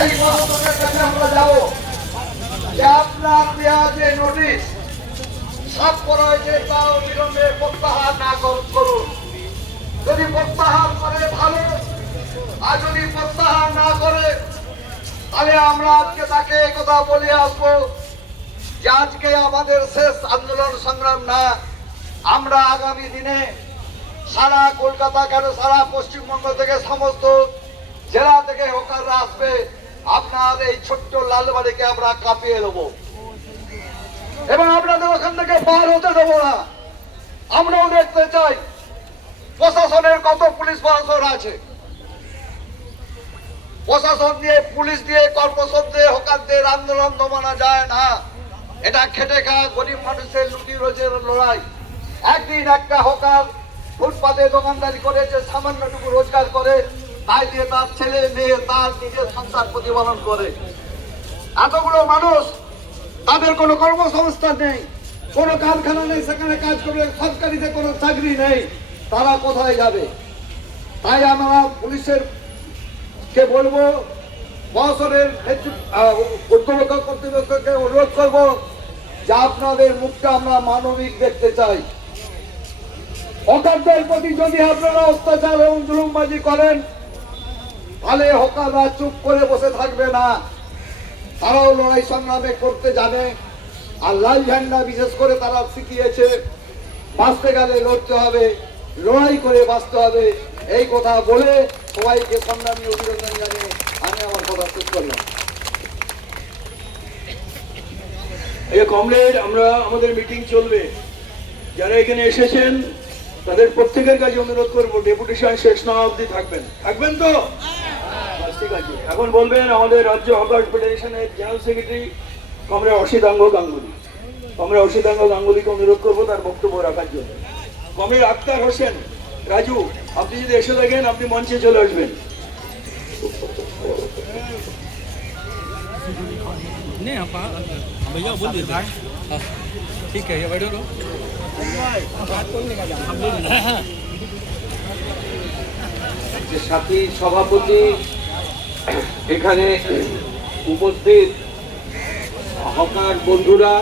সেই গণতন্ত্রের কাছে আমরা যাব যে আপনার দেওয়া যে নোটিশ সব করা হয়েছে তাও বিলম্বে প্রত্যাহার না করুন। যদি প্রত্যাহার করে ভালো, আর যদি প্রত্যাহার না করে তাহলে আমরা আজকে তাকে কথা বলে আসবো যে আজকে আমাদের শেষ আন্দোলন সংগ্রাম না, আমরা আগামী দিনে সারা কলকাতা কেন সারা পশ্চিমবঙ্গ থেকে সমস্ত জেলা থেকে হকাররা আসবে, আপনার এই ছোট্ট লালবাড়িকে আমরা কাঁপিয়ে দেবো এবং আপনাদের ওখান থেকে পার হতে দেবো না। আমরাও দেখতে চাই প্রশাসনের কত পুলিশ প্রশাসন আছে, প্রশাসন দিয়ে পুলিশ দিয়ে কর্পোরেশন দিয়ে হকারদের আন্দোলন দমানো যায় না। এটা খেটে খাওয়া গরিব মানুষের লুটি রোজের লড়াই। একদিন একটা হকার ফুটপাতে দোকানদারি করে যে সামান্যটুকু রোজগার করে তাই দিয়ে তার ছেলে মেয়ে তার নিজের সংসার প্রতিপালন করে। এতগুলো মানুষ তাদের কোনো কর্মসংস্থান নেই, কোনো কারখানা নেই, সেখানে কাজ করবে, সরকারিতে কোনো চাকরি নেই, তারা কোথায় যাবে? তাই আমরা পুলিশের কে বলবো, প্রশাসনের কর্তৃপক্ষ কর্তৃপক্ষকে অনুরোধ করবো যে আপনাদের মুখটা আমরা মানবিক দেখতে চাই। হকারদের প্রতি যদি আপনারা অত্যাচার এবং জুলুমবাজি করেন তাহলে হকাররা চুপ করে বসে থাকবে না, তারাও লড়াই সংগ্রামে করতে জানে। আর লাল ঝান্ডা বিশেষ করে তারা শিখিয়েছে বাঁচতে গেলে লড়তে হবে, লড়াই করে বাঁচতে হবে। এই কথা বলে সবাইকে সংগ্রামী অভিনন্দন জানিয়ে আমি আমার কথা শেষ করলাম। কমরেড, আমরা আমাদের মিটিং চলবে, যারা এখানে এসেছেন তাদের প্রত্যেকের কাছে অনুরোধ করবো ডেপুটেশন শেষ না অবধি থাকবেন তো? ঠিক আছে। এখন বলবেন আমাদের রাজ্য হকার্স ফেডারেশনের general secretary comrade Asitanga Ganguly. Comrade Asitanga গাঙ্গুলিকে অনুরোধ করবো তার বক্তব্য রাখার জন্য। কমরেড আক্তার হোসেন রাজু, আপনি যদি এসে থাকেন আপনি মঞ্চে চলে আসবেন। भैया बोल देते हैं। ठीक है, ये बैठो रो। সাথী সভাপতি, এখানে উপস্থিত হকার বন্ধুরা,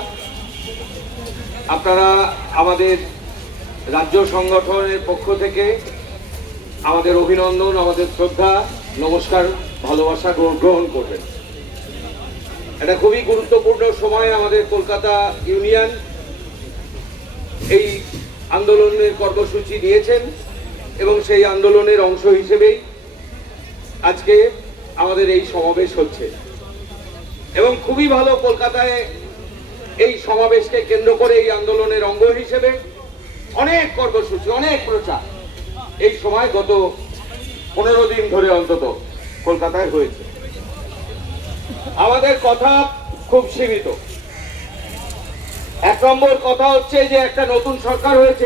আপনারা আমাদের রাজ্য সংগঠনের পক্ষ থেকে আমাদের অভিনন্দন, আমাদের শ্রদ্ধা, নমস্কার, ভালোবাসা গ্রহণ করবেন। এটা খুবই গুরুত্বপূর্ণ সময় আমাদের কলকাতা ইউনিয়ন এই আন্দোলনের কর্মসূচি নিয়েছেন এবং সেই আন্দোলনের অংশ হিসেবেই আজকে আমাদের এই সমাবেশ হচ্ছে এবং খুবই ভালো। কলকাতায় এই সমাবেশকে কেন্দ্র করে এই আন্দোলনের অঙ্গ হিসেবে অনেক কর্মসূচি, অনেক প্রচার এই সময় গত 15 দিন ধরে অন্তত কলকাতায় হয়েছে। আমাদের কথা খুব সীমিত। 1 নম্বর কথা হচ্ছে যে একটা নতুন সরকার হয়েছে।